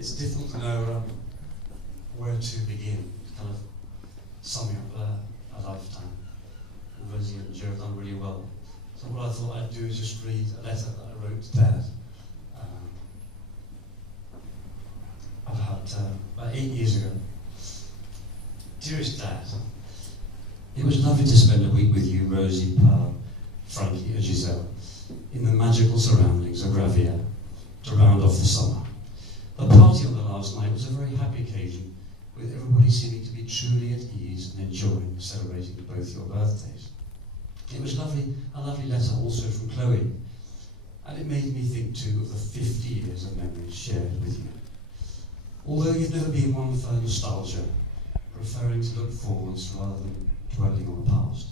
It's difficult to know where to begin, kind of summing up a lifetime. And Rosie and Joe have done really well. So what I thought I'd do is just read a letter that I wrote to Dad about 8 years ago. Dearest Dad, it was lovely to spend a week with you, Rosie, Pearl, Frankie and Giselle, in the magical surroundings of Ravier to round off the summer. The party on the last night was a very happy occasion, with everybody seeming to be truly at ease and enjoying celebrating both your birthdays. It was a lovely letter also from Chloe, and it made me think too of the 50 years of memories shared with you. Although you've never been one for nostalgia, preferring to look forwards rather than dwelling on the past,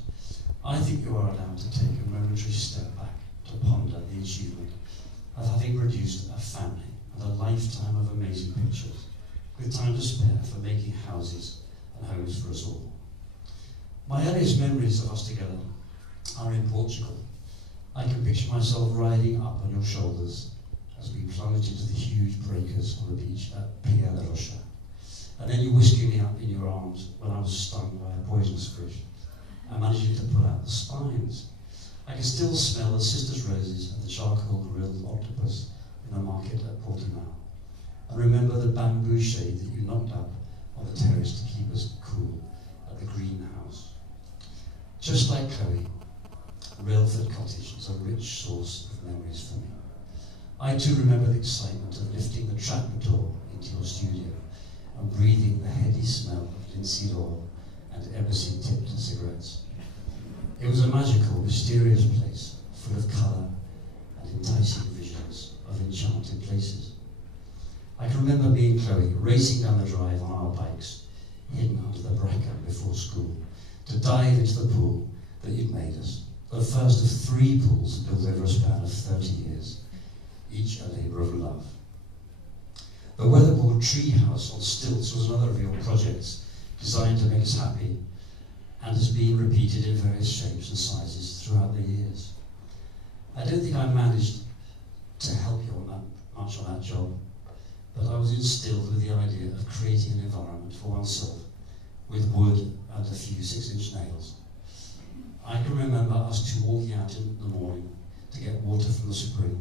I think you are allowed to take a momentary step back to ponder the achievement of having produced a family and a lifetime of amazing pictures, with time to spare for making houses and homes for us all. My earliest memories of us together are in Portugal. I can picture myself riding up on your shoulders as we plunged into the huge breakers on the beach at Praia da Rocha, and then you whisking me up in your arms when I was stung by a poisonous fish, and managing to pull out the spines. I can still smell the sisters' roses and the charcoal-grilled octopus in the market at Portimao, and remember the bamboo shade that you knocked up on the terrace to keep us cool at the greenhouse. Just like Chloe, Railford Cottage is a rich source of memories for me. I too remember the excitement of lifting the trapdoor into your studio and breathing the heady smell of linseed oil and embassy-tipped cigarettes. It was a magical, mysterious place, full of colour and enticing visions of enchanted places. I can remember me and Chloe racing down the drive on our bikes, hidden under the bracken before school, to dive into the pool that you'd made us, the first of 3 pools built over a span of 30 years, each a labour of love. The weatherboard tree house on stilts was another of your projects, designed to make us happy, and has been repeated in various shapes and sizes throughout the years. I don't think I managed to help you on that much on that job, but I was instilled with the idea of creating an environment for oneself with wood and a few 6-inch nails. I can remember us two walking out in the morning to get water from the spring,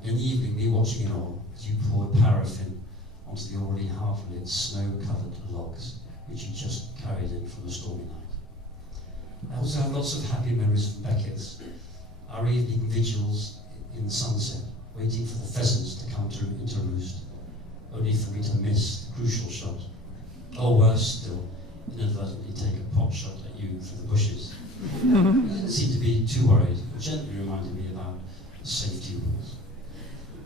and in the evening me watching it all as you poured paraffin onto the already half-lit snow-covered logs which you just carried in from the stormy night. I also have lots of happy memories from Beckett's, our evening vigils in the sunset, waiting for the pheasants to come into roost, only for me to miss the crucial shot, or worse still, inadvertently take a pot shot at you through the bushes. You didn't seem to be too worried, but gently reminded me about the safety rules.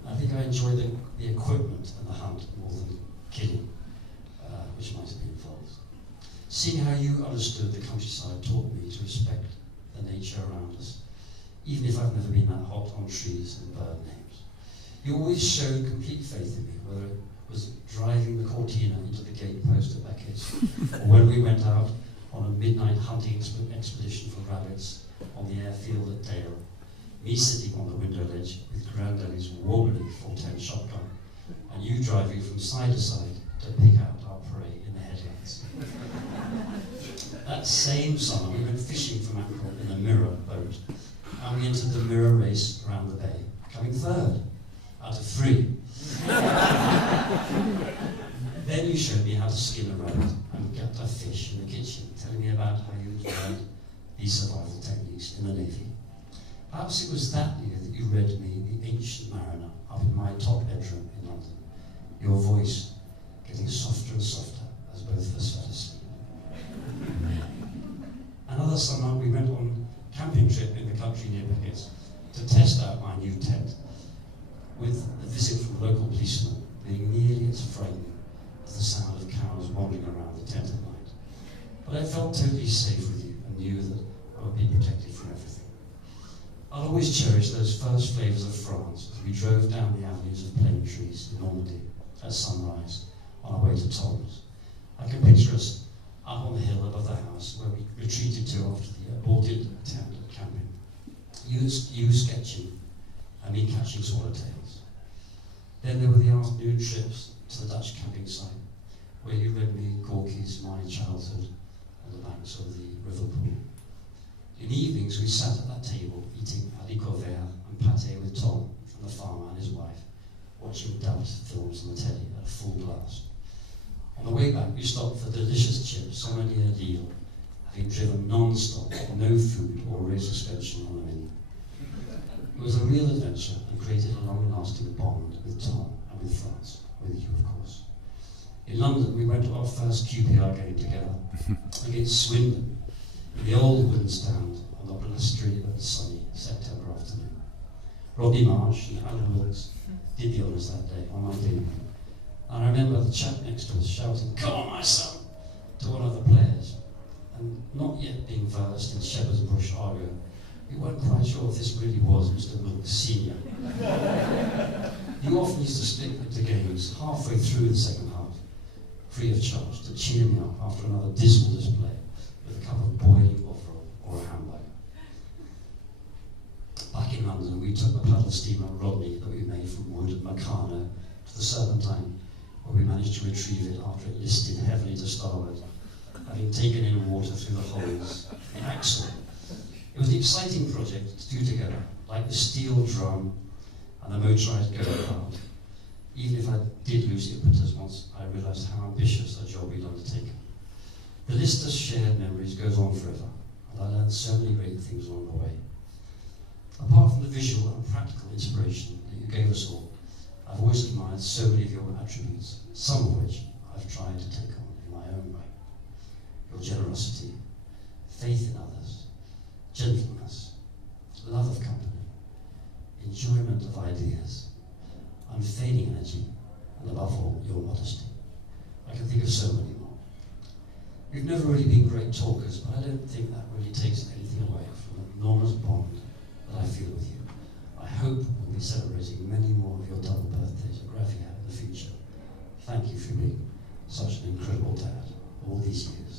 I think I enjoyed the equipment and the hunt more than killing, which might have been involved. Seeing how you understood the countryside taught me to respect the nature around us, even if I've never been that hot on trees and bird names. You always showed complete faith in me, whether it was driving the Cortina into the gatepost at Beckett's, or when we went out on a midnight hunting expedition for rabbits on the airfield at Dale, me sitting on the window ledge with Granddaddy's wobbly 410 shotgun, and you driving from side to side to pick out our prey in the headlights. That same summer, we went fishing for mackerel in a mirror boat, and we entered the mirror race around the bay, coming 3rd out of 3. Then you showed me how to skin a rabbit and get a fish in the kitchen, telling me about how you learned these survival techniques in the Navy. Perhaps it was that year that you read me The Ancient Mariner up in my top bedroom in London, your voice getting softer and softer as both of us fell asleep. Another summer we went on a camping trip in the country near Beckett's to test out my new tent, with a visit from a local policeman being nearly as frightening as the sound of cows wandering around the tent at night. But I felt totally safe with you and knew that I would be protected from everything. I'll always cherish those first flavours of France as we drove down the avenues of plane trees in Normandy at sunrise on our way to Tom's. I can picture us up on the hill above the house where we retreated to after the aborted attempt at camping. You sketching and me catching swallowtails. Then there were the afternoon trips to the Dutch camping site, where you read me Gorky's My Childhood on the banks of the River Pool. In the evenings we sat at that table eating haricots verts and pâté with Tom from the farmer and his wife, watching Dutch films on the telly at full blast. On the way back we stopped for delicious chips somewhere near Lille, having driven non-stop, no food or rail suspension on the menu. It was a real adventure and created a long-lasting bond with Tom and with France, with you of course. In London we went to our first QPR game together against Swindon in the old wooden stand on the blustery but sunny September afternoon. Rodney Marsh and Alan Wilkes did the honours that day on my debut. And I remember the chap next to us shouting, "Come on, my son," to one of the players. And not yet being versed in Shepherd's Bush argot, we weren't quite sure if this really was Mr. Wilkes Senior. He often used to slip into games halfway through the second half, free of charge, to cheer me up after another dismal display with a cup of boiling bovril or a hamburger. Back in London, we took the paddle steamer Rodney that we made from wood at Meccano to the Serpentine, where we managed to retrieve it after it listed heavily to starboard, having taken in water through the holes in the axle. It was an exciting project to do together, like the steel drum and the motorised go-kart. Even if I did lose impetus once, I realised how ambitious a job we'd undertaken. The list of shared memories goes on forever, and I learned so many great things along the way. Apart from the visual and practical inspiration that you gave us all, I've always admired so many of your attributes, some of which I've tried to take on in my own way. Your generosity, faith in others, gentleness, love of company, enjoyment of ideas, unfading energy, and above all, your modesty. I can think of so many more. We've never really been great talkers, but I don't think that really takes anything away from the enormous bond that I feel with you. I hope we'll be celebrating many more of your double birthdays at Grafia in the future. Thank you for being such an incredible dad all these years.